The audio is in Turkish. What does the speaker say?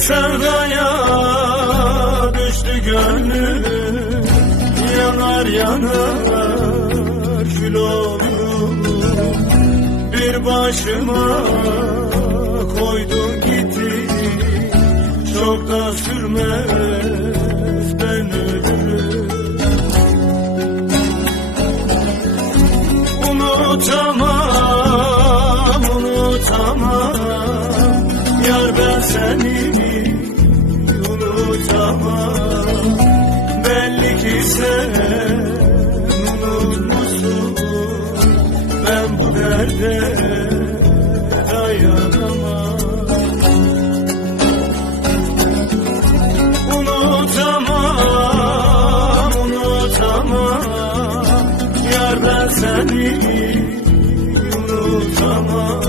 sevdaya düştü gönlüm. Yanar yanar kül Bir başıma koydun gitti. Çok da sürmez ben ölürüm Unutamam, unutamam. Yar ben seni sen olur musun? Ben bu derde dayanamam. Unutamam, unutamam. Yardan seni unutamam.